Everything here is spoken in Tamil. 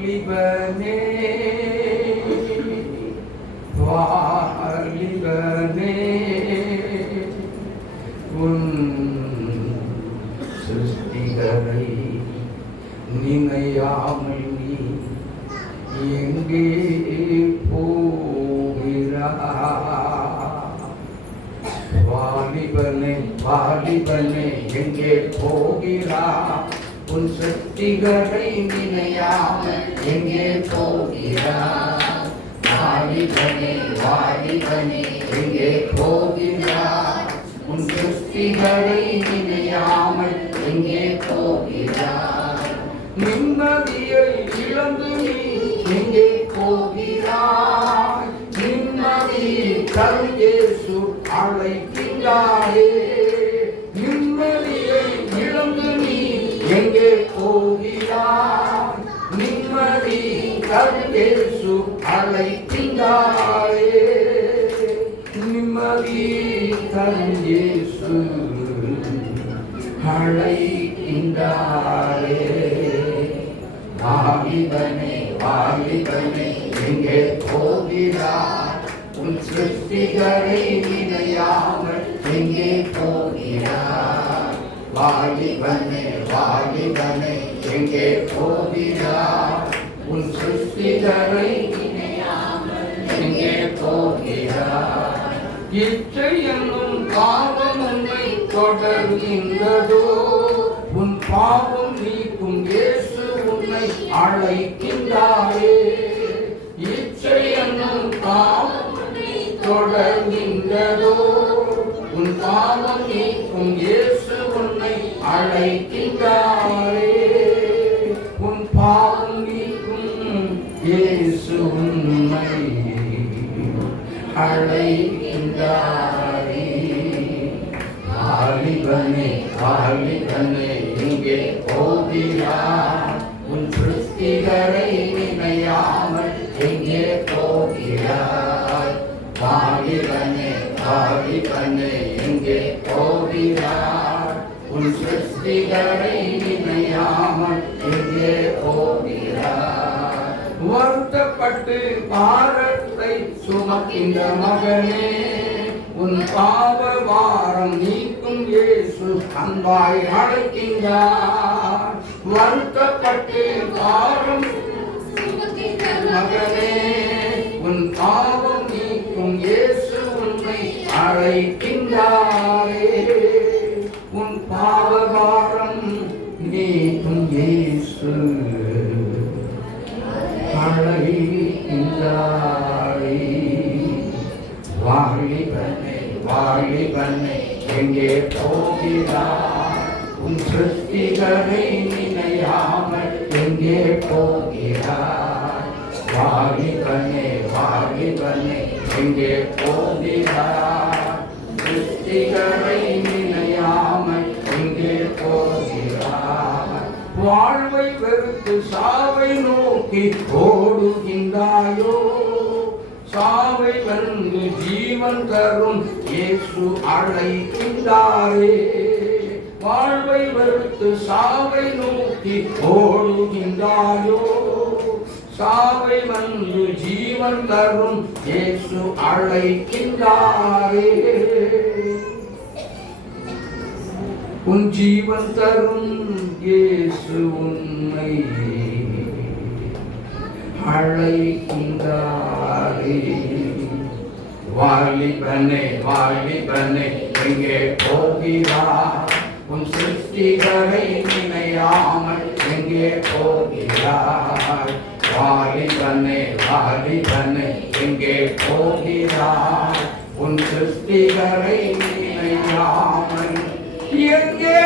வாலிபனே வாலிபனே உன் சிருஷ்டிகரை நினையாமல் நீ எங்கே போகிறாய்? வாலிபனே வாலிபனே எங்கே போகிறாய்? உன் சிருஷ்டிகரை நினையாமல் எங்கே போகிறாய்? வாலிபனே வாலிபனே எங்கே போகிறாய்? உன் சிருஷ்டிகரை நினையாமல் எங்கே போகிறாய்? நிம்மதியை இழந்து நீ எங்கே போகிறாய்? நிம்மதி தரும் இயேசு அழைக்கின்றாரே. நிம்மதியை இழந்து நீ எங்கே போகிறாய்? நிம்மதி தரும் இயேசு அழைக்கின்றாரே. நிம்மதி தரும் இயேசு அழைக்கின்றாரே. வாலிபனே வாலிபனே எங்கே போகிறாய்? உன் சிருஷ்டிகரை நினையாமல் எங்கே போகிறாய்? வாலிபனே வாலிபனே எங்கே போகிறாய்? உன் சிருஷ்டிகரை நினையாமல் எங்கே போகிறாய்? இச்சை என்னும் பாவம் உன்னை தொடர்கின்றதோ? உன் பாவம் நீக்கும் இயேசு உன்னை அழைக்கின்றாரே. இச்சை என்னும் பாவம் உன்னை தொடர்கின்றதோ? உன் பாவம் நீக்கும் இயேசு உன்னை அழைக்கின்றாரே. உன் பாவம் நீக்கும் இயேசு உன்னை அழைக்கின்றாரே. வாலிபனே வாலிபனே எங்கே போகிறாய்? உன் சிருஷ்டிகரை நினையாமல் எங்கே போகிறாய்? வாலிபனே வாலிபனே எங்கே போகிறாய்? உன் சிருஷ்டிகரை நினையாமல் எங்கே போகிறாய்? வருத்தப்பட்டு பாரத்தை சுமக்கின்ற மகனே, உன் பாவ வாரம் நீக்கும் இயேசு அன்பாய் அழைக்கின்றார். வருத்தப்பட்டு பாரம் சுமக்கின்ற மகனே, உன் பாவம் நீக்கும் இயேசு உன்னை அழைக்கின்றாரே. உன் பாவ வாரம் நீக்கும் இயேசு அழைக்கின்றாரே. வாலிபனே வாலிபனே எங்கே போகிறாய்? உன் சிருஷ்டிகரை நினையாமல் எங்கே போகிறாய்? வாலிபனே வாலிபனே எங்கே போகிறாய்? சிருஷ்டிகரை நினையாமல் எங்கே போகிறாய்? வாழ்வை வெறுத்து சாவை நோக்கி ஓடுகின்றாயோ? சாவை வென்று ஜீவன் தரும் இயேசு அழைக்கின்றாரே. வாழ்வை வெறுத்து சாவை நோக்கி ஓடுகின்றாயோ? சாவை வென்று ஜீவன் தரும் இயேசு அழைக்கின்றாரே. உன் ஜீவன் தரும் இயேசு உன்னை அழைக்கின்றாரே. வாலிபனே வாலிபனே எங்கே போகிறாய்? உன் சிருஷ்டிகரை நினையாமல் எங்கே போகிறாய்? வாலிபனே வாலிபனே எங்கே போகிறாய்? உன் சிருஷ்டிகரை நினையாமல் எங்கே